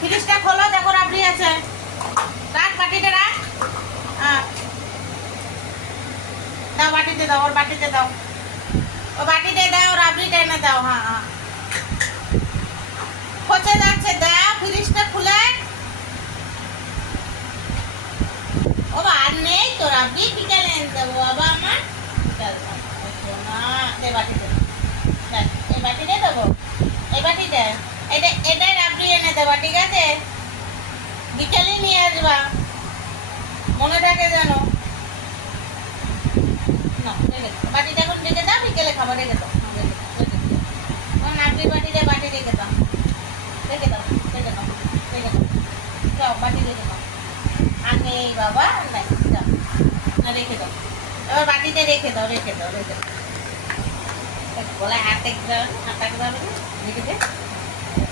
ফ্রিজটা খোলো, দেখো রাবড়ি আছে। রাখ বাটিতে রাখ। হ্যাঁ দাও, বাটিতে দাও, ওর বাটিতে দাও, ও বাটিতে দাও, রাবড়িটা এনে দাও। হ্যাঁ হ্যাঁ পচে যাচ্ছে, দাও ফ্রিজটা খুলে। ও আর নেই তো রাবড়ি, বিকালে এনে দেবো বাবা আমার। না দে বাটিতে, এই বাটিতে দেবো, এই বাটিতে এটাই রাবড়ি এনে দেবা, ঠিক আছে? বিকেলে নিয়ে আসবা, মনে থাকে যেন। না বাটিটা এখন রেখে দাও, বিকেলে খাবার রেখে দাও। নাবড়ি বাটিতে বাটি রেখে দাও, রেখে দাও, রেখে দাও, রেখে দাও, যাও বাটি রেখে দাও। আর নেই বাবা, নাই যাও, না রেখে দাও, এবার বাটিতে রেখে দাও, রেখে দাও, রেখে দাও। বলে হাতে রেখে দে।